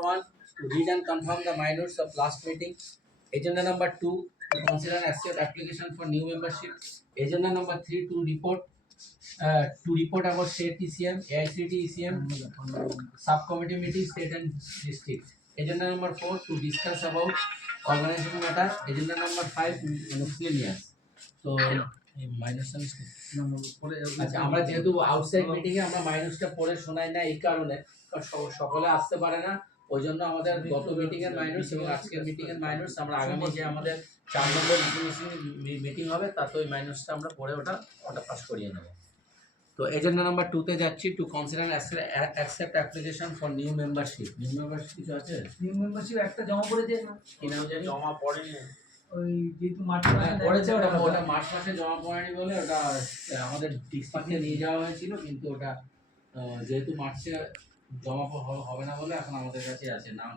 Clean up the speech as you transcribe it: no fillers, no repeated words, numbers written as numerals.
number 1, to read and confirm the minutes of last meeting. Agenda number 2, to consider and accept application for new membership. Agenda number 3, to report about state ECM, AICT ECM, subcommittee meeting, state and district. Agenda number 4, to discuss about organization matter. Agenda number 5, miscellaneous. So আচ্ছা, আমরা যেহেতু outside meeting এ আমরা মাইনাসটা পড়ে শোনাই না এই কারণে, কারণ সকলে আসতে পারে না, ওই জন্য আমাদের গত মিটিং এর মাইনাস এবং আজকের মিটিং এর মাইনাস আমরা আগামী যে আমাদের 4 নম্বর মিটিং হবে তাতে ওই মাইনাসটা আমরা পড়ে ওটা পাস করিয়ে নেব। তো এজেন্ডা নাম্বার 2 তে যাচ্ছি, two consider accept application for new membership. New membership কিছু আছে? নিউ মেম্বারশিপ একটা জমা পড়েছে না, কি নাম জানি জমা পড়েনি, ওই যেহেতু মার্চ মাসে পড়েছে, ওটা মার্চ মাসে জমা পড়েনি বলে ওটা আমাদের ডিস্ট্রিক্টে নিয়ে যাওয়া হয়েছিল, কিন্তু ওটা যেহেতু মার্চে জমা হবে না বলে এখন আমাদের কাছে আছে। নাম